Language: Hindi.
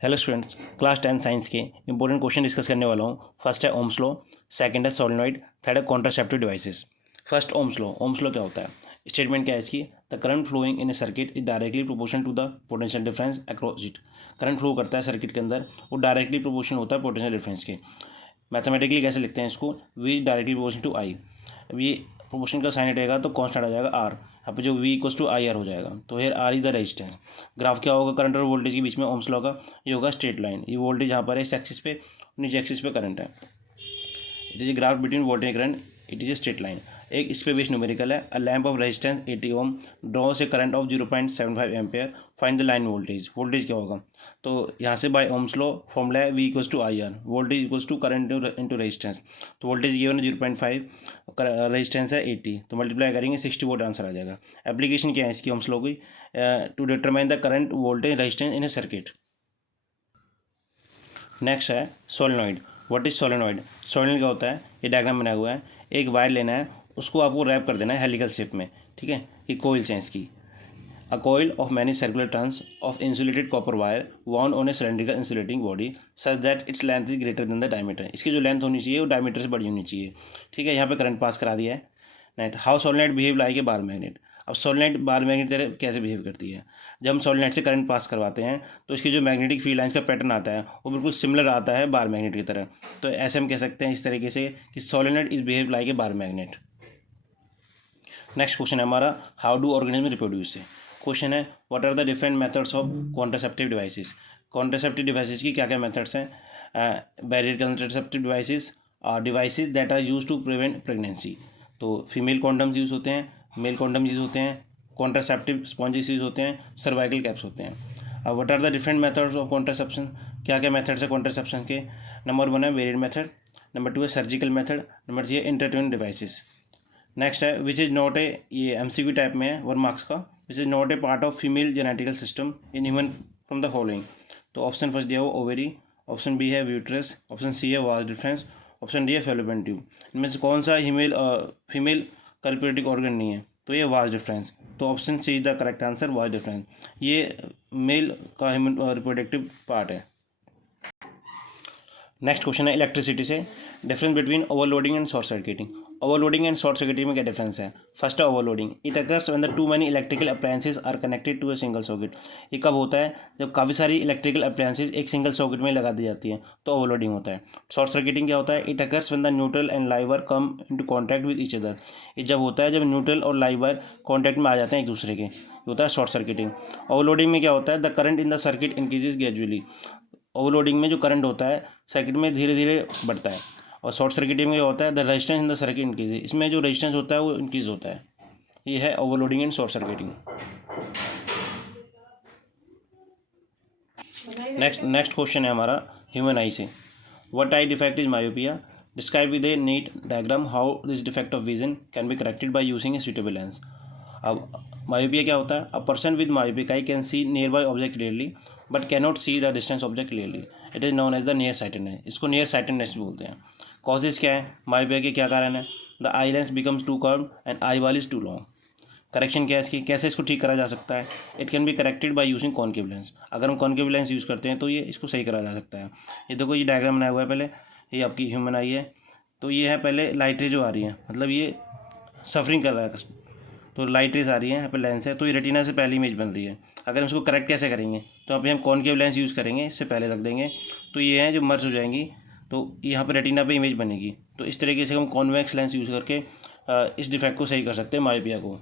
हेलो स्टूडेंट्स, क्लास 10 साइंस के इंपॉर्टेंट क्वेश्चन डिस्कस करने वाला हूँ। फर्स्ट है ओम्स लॉ, सेकंड है सोलेनॉइड, थर्ड है contraceptive devices. First Ohm's law क्या होता है? स्टेटमेंट क्या है इसकी? The current flowing in a circuit is directly proportional to the potential difference across it. Current flow करता है सर्किट के अंदर, वो डायरेक्टली प्रोपोर्शनल होता है पोटेंशियल डिफरेंस के। मैथमेटिकली कैसे लिखते हैं इसको? V is directly proportional to I. अब ये प्रोपोर्शन का साइन हटेगा तो कॉन्स्टेंट आ जाएगा आर। यहाँ पे जो V equals to I R हो जाएगा, तो here R is the resistance. Graph क्या होगा करंट और वोल्टेज के बीच में ओम्स लॉ का? ये होगा स्ट्रेट लाइन। ये वोल्टेज यहाँ पर है इस एक्सिस पे, नीचे एक्सिस पे करंट है। It is graph between voltage current, it is a straight line. एक इस पे बेस न्यूमेरिकल है। A lamp of resistance 80 ohm draws a current of 0.75 ampere, find the line voltage. Voltage क्या होगा? तो यहाँ से बाय ओम्स लॉ फॉर्मूला है V equals to I R, voltage equals to current into resistance. तो वोल्टेज गिवन है 0.5, रेजिस्टेंस है 80, तो मल्टीप्लाई करेंगे 60 वोल्ट आंसर आ जाएगा। एप्लीकेशन क्या है इसकी ओम्स लॉ की? To determine the current voltage resistance in a circuit. Next है solenoid. What is solenoid? Solenoid क्या होता है? ये डायग्राम बना हुआ है। एक वायर लेना है, उसको आपको रैप कर देना है हेलिकल शेप में, ठीक है। ये कोइल्स हैं इसकी। A coil of many circular turns of insulated copper wire wound on a cylindrical insulating body such that its length is greater than the diameter. इसकी जो लेंथ होनी चाहिए वो डायमीटर से बड़ी होनी चाहिए, ठीक है। यहाँ पे करंट पास करा दिया है। Net how solenoid behave like a bar magnet. अब सोलेनॉइड बार मैग्नेट तरह कैसे बिहेव करती है? जब हम सोलेनॉइड से करंट पास करवाते हैं तो इसकी जो मैग्नेटिक फील्ड लाइंस का पैटर्न आता है वो बिल्कुल सिमिलर आता है बार मैग्नेट की तरह। तो ऐसे हम कह सकते हैं इस तरीके से कि solenoid is behave like a bar magnet. Next question है हमारा, how do organism reproduce. Question है what are the different methods of contraceptive devices. Contraceptive devices की क्या क्या मेथड्स हैं? Barrier contraceptive devices are devices that are use to prevent pregnancy. तो फीमेल कॉन्डम्स यूज़ होते हैं, मेल कॉन्डम यूज़ होते हैं, कॉन्ट्रासेप्टिव स्पॉन्जेस यूज़ होते हैं, सर्वाइकल कैप्स होते हैं। अब what are the different methods of contraception, क्या क्या मेथड्स है कॉन्ट्रासेप्शन के? नंबर 1 है वेरिएंट मेथड, नंबर 2 है सर्जिकल मेथड, नंबर 3 है इंटरट्यून डिवाइसेस। नेक्स्ट है विच इज़ नॉट ए, ये एमसीक्यू टाइप में है 1 मार्क्स का, which is not a part of female genetical system in human from the following. तो ऑप्शन फर्स्ट दिया वो ओवेरी, ऑप्शन बी है व्यूट्रस, ऑप्शन सी है वाज डिफरेंस, ऑप्शन डी है फैलोपियन ट्यूब। इनमें से कौन सा फीमेल का रिप्रोडक्टिव ऑर्गन नहीं है? तो ये वाज डिफरेंस। तो option C is the correct answer, vas deferens. ये मेल का रिप्रोडक्टिव पार्ट है। नेक्स्ट क्वेश्चन है इलेक्ट्रिसिटी से, difference between overloading and short circuiting. Overloading and short circuiting में क्या डिफरेंस है? फर्स्ट है overloading, it occurs when the too many electrical appliances are connected to a single socket. ये कब होता है? जब काफ़ी सारी इलेक्ट्रिकल अप्लायंसेस एक सिंगल सॉकेट में लगा दी जाती हैं, तो ओवरलोडिंग होता है। शॉर्ट सर्किटिंग क्या होता है? It occurs when the neutral and live wire come into contact with each other. ये जब होता है जब न्यूट्रल और लाइव वायर कॉन्टैक्ट में आ जाते हैं एक दूसरे के, होता है शॉर्ट सर्किटिंग। ओवरलोडिंग में क्या होता है? The current in the circuit increases gradually. Overloading में जो करंट होता है सर्किट में धीरे धीरे बढ़ता है, और शॉर्ट सर्किटिंग में होता है the resistance in the circuit increase, इसमें जो रेजिस्टेंस होता है वो इंक्रीज होता है। ये है overloading and short circuiting. Next question है हमारा ह्यूमन आई से, what eye defect is myopia, describe with a neat diagram how this defect of vision can be corrected by using a suitable lens. अब मायोपिया क्या होता है? A person with myopic eye can see nearby object clearly but cannot see the distance object clearly, it is known as the near sightedness. इसको नियर साइटेडनेस बोलते हैं। कॉजेज क्या है मायोपिया के, क्या कारण है? The eye lens becomes too curve and eye ball is to long. Correction क्या है इसकी, कैसे इसको ठीक करा जा सकता है? It can be corrected by using concave lens. अगर हम कॉनकेव लेंस यूज़ करते हैं तो ये इसको सही करा जा सकता है। ये देखो ये डायग्राम बनाया हुआ है पहले, ये आपकी ह्यूमन आई है। तो ये है पहले लाइट रे जो आ रही है, मतलब ये सफरिंग कर रहा है, तो लाइट रेस आ रही है, यहाँ पे लेंस है, तो ये रेटिना से पहली इमेज बन रही है। अगर हम इसको करेक्ट कैसे करेंगे? तो अभी हम कॉनकेव लेंस यूज़ करेंगे, इससे पहले रख देंगे, तो ये हैं जो मर्ज हो जाएंगी, तो यहाँ पे रेटिना पे इमेज बनेगी। तो इस तरीके से हम कॉन्वेक्स लेंस यूज़ करके इस डिफेक्ट को सही कर सकते हैं मायोपिया को।